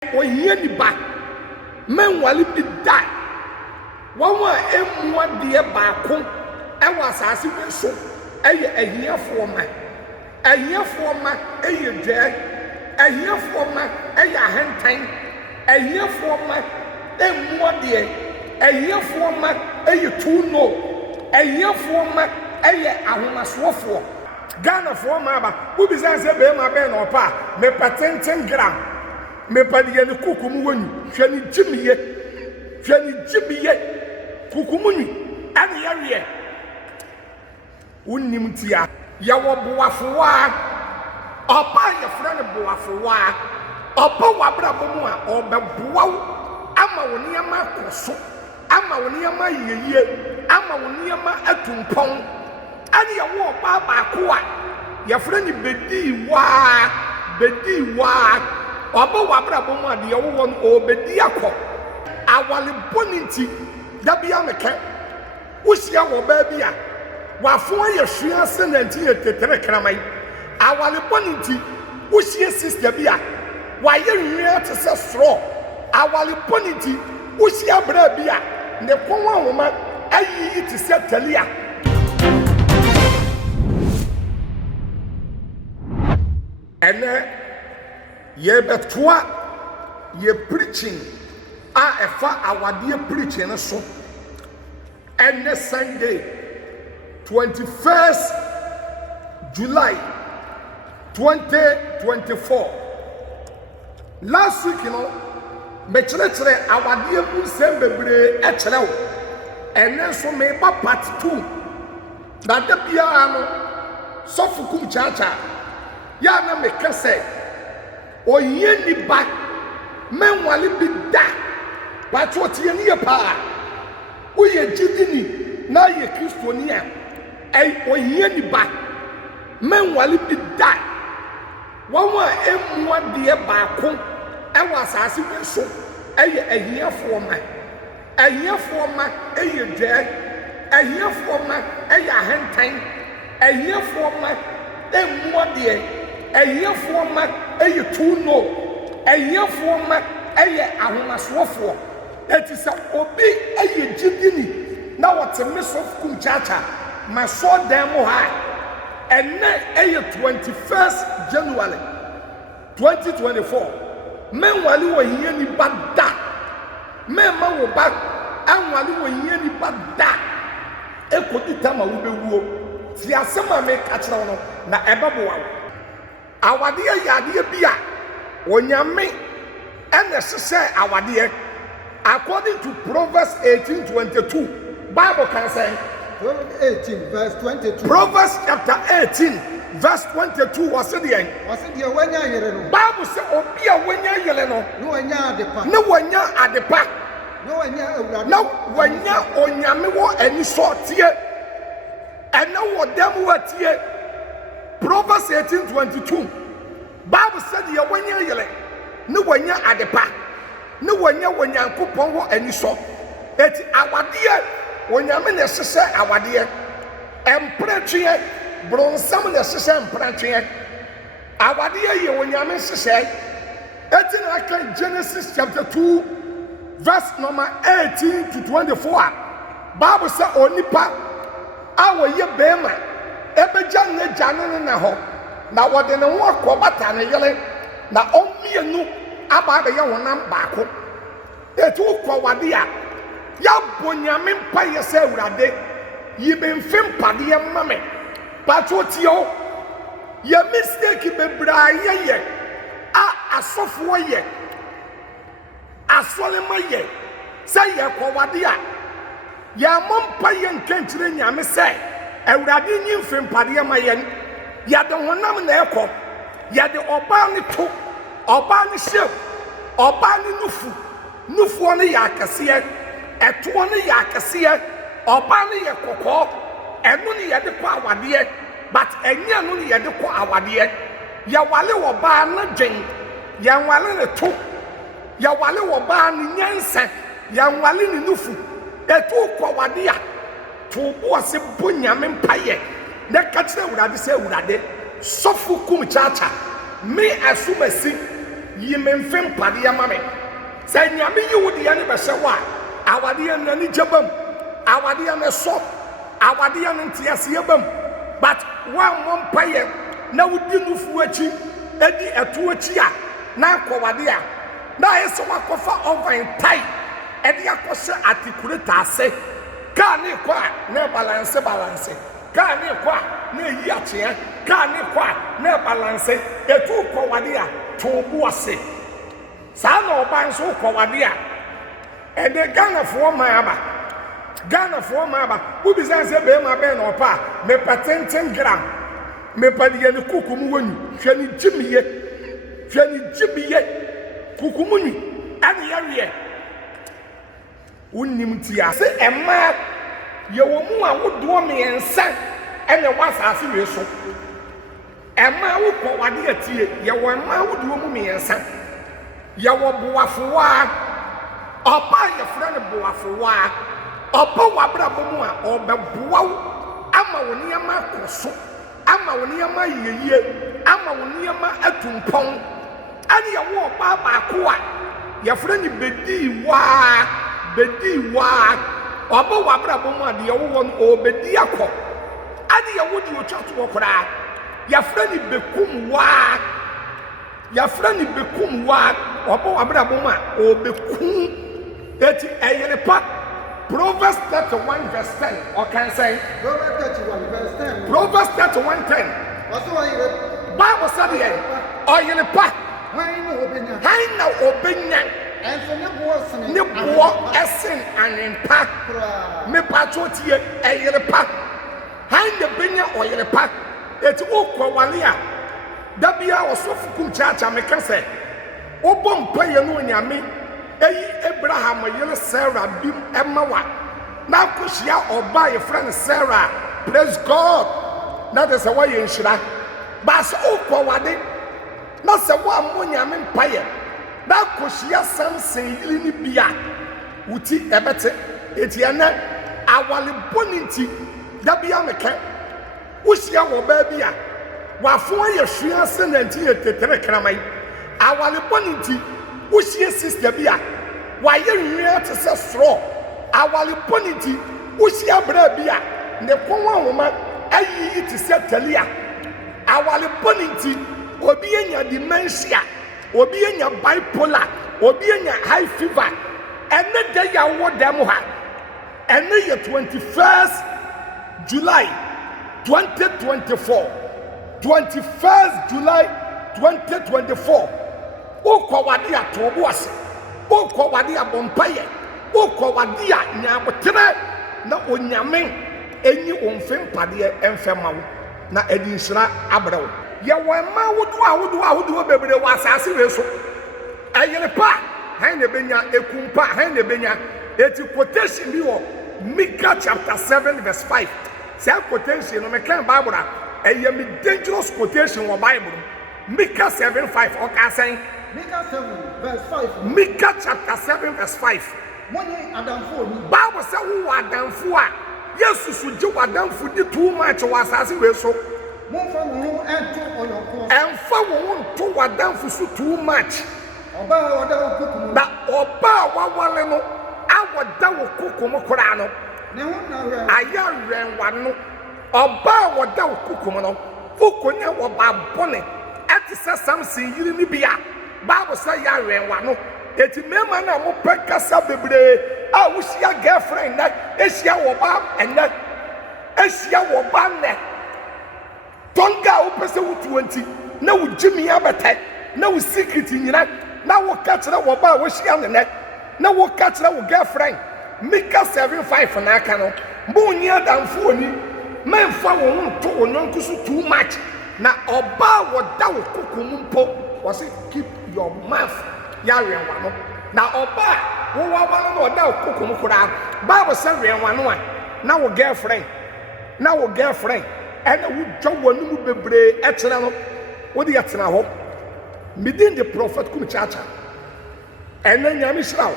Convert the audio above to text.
ohia ni ba menwale bi da wonwa emua de baako ewa asase we so eye ahiafo ma eye dwe ahiafo ma eye ahentan ahiafo ma emua de ahiafo ma eye tuno ahiafo ma eye ahomasofo Ghana for maba ubi zanse be ma be no pa me patenten gram me padiye ni kukumu wonu hwani jimiye kukumu ni ani yawie unnim tia ya wo boafoa opa ya fra ne boafoa opa wabra bomu a obeboa ama woni ama koso ama woni ama yeye ama woni ama atumpon ani ya wo ba ko a ya fra ni bedi wa oba wabra bomu a de wo won obedi akọ awale boninti da bia meke usia wo ba bia wafo ya hwia senanti ya tetere kramai awale boninti usia sister bia wa ye hwia te se sro awale boninti usia bra bia ne konwa homa ayi ti se talia ene ye betwa ye preaching a efa awade preaching so ene Sunday 21st July 2024 last week me chere awade mu sembebre e chere wo ene so me ba part 2 da da bia no Sofo Kumchacha ya na me kase oye ni ba menwale bi da pato tie ni pa oye jidini na ye kristoni a oye ni ba menwale bi da wonwa emua de baako ewa asase we so eye ahiafo ma eye dwe ahiafo ma eye ahentan ahiafo ma emua de ahiafo ma eye tuno ahiafo ma eye ahomasofo etisa obi eye jidini na wote Sofo Kumchacha maso demo ha enne eye 21st January 2024 menwali wo hie ni bada mema wo ba anwali wo hie ni bada ekodi tama wo bewuo ti asema me ka kire no na ebebo wa awade yade bia onyame ene sese awade according to Proverbs 18:22 Bible can say Proverbs 18 verse 22 Proverbs chapter 18 verse 22 was the end wanya yere no Bible say obi a wanya yele no no wanya adepa no wanya onyame wo ani so tie ena wo dem watie Proverbs 18:22 Bible said ye wanya yele no wanya adepa no wanya kupon wo ani so eti awade onyame ne sese awade empretwe bronsam ne sese empretwe awade ye onyame sese eti na kan Genesis chapter 2 verse number 18 to 24 Bible say onipa awo ye bema ebeja ne jane na ho na wode ne ho akobata ne yele na omienu aba be ye wonam baako eti ukowade a ya bonyame mpa ye se urade yibe mfem pade ye mame patotio ye mistake bebra ye a asofo ye asole ye se ye kwade a ya mompa ye nkankyire nyame se urade nyi mfem pade ye maye ya de honam na ekọ ya de oba ne to oba ne shep oba ne nufu ne ya akase eto ne ya akase oba ne ye kokọ enu ne ye de kwa awade but enya no ne ye de kwa awade ya wale oba na dwen ya wale ne to ya wale oba ne nyansa ya wale ne nufu eto kwa awade a to bo ase bonyame mpaye na ka kire urade se urade Sofo Kumchacha me asumasi yi me mfem pade ama me say nyame yi wo de ya ne be hye wa awade ya nani jabam awade ya ne so awade ya ntiase yabam but one mompaye na wudi nufu achi edi eto achi a na akwade a na yeso wakofa ovan tai edi akose atikureta ase ka ne kwa na balance ka ne kwa na yi ache ka ne kwa na balance etu kwade a tobu ase sa na oban so kwade a ede Ghana for ma aba ubi zanse be ma be na opa me patenten gram me padiye ni kukumu wonu hwe ni jimiye kukumu ni ani yawe unnim tia se ema ye wo mu a wodo me ensa ene wasase we so ema wo kwade atie ye wo ema wodo mu me ensa ye wo boafoa opa ye frɛ ne boafoa opa wabra bomu a obeboa ama wo niam akoso ama wo niam ayeye ama wo niam atumpon ani ye wo opa baako a ye frɛ ne bedi wa oba wabra bomu a de ye wo no obedi akọ ani ye wo di otwato okra ye frɛ ne bekum wa oba wabra bomu a obekum eti eyerepa Proverbs 31 verse 10 or can say Proverbs 31 verse 10. Proverbs 31:10. Also ayire Bible said here oyerepa haina obenya enso ne bo esen anenpa me patrotie eyerepa haina benya oyerepa eti okwawale a dabia Sofo Kumchacha me ka say obom paye no nyame eyi Abraham yele Sarah bim emawa na koshia oba ye friend Sarah praise God that is why you nshira bas okwawade na se wa monyame mpaye na koshia Samson yili ni bia uti ebete etiana awale boninti dabia meka ushia wo ba bia wafo ye hwia se na nti ye tetere kramai awale boninti ushie sister bia waye nwia te se sro awale boniti ushia bra bia ne konwa homa ayi te se talia awale boniti obi enya dementia obi enya bipolar obi enya high fever ene de ya wo dem ha ene ye 21st July 2024 21st July 2024 okwawade atobo ase okwawade abompaye okwawade a nyabotere na onyame enyi onfem pade emfemawo na edinsira abrewo ye wema wodo bebre wasase we so ayerepa han ne benya ekumpa han ne benya eti quotation bi wo Micah chapter 7 verse 5 say quotation no me kan Bible a me dangerous quotation wo Bible Micah 7:5 okay saying Micah 7 verse 5. Micah chapter 7 verse 5. Money adamfo ni. Bible say who adamfo a Yesu suji wadamfo di too much wasase we so. Monfa wo ento oyoko. Emfa wo nto wadamfo so too much. Oba wada wo kukum. Ba oba wawale no awoda wo kukum kora no. Ne ho na hwe. Aya renwa no. Oba woda wo kukum no. Ukonya wo babone. Ati se Samson yiri ni bia. Bible say ya renwa no eti mema na mo pekasa bebre a wusia girlfriend na esia wo ba enne esia wo ba ne tonga wo pese wo 20 na wo jimi abete na wo secret nyina na wo kachira wo ba wo sia ne na wo kachira wo girlfriend Micah 7:5 na aka no mo nya damfo oni memfa wo nto onyanku so too much na oba wo da wo kokum mpo wo say keep your mouth ya renwa no na oba wo wa no da kokum kura Bible say renwa no na wo girlfriend and wo dwa wonu bebre e kire no wo de yetena ho midin the prophet Kumchacha and nyame shirawo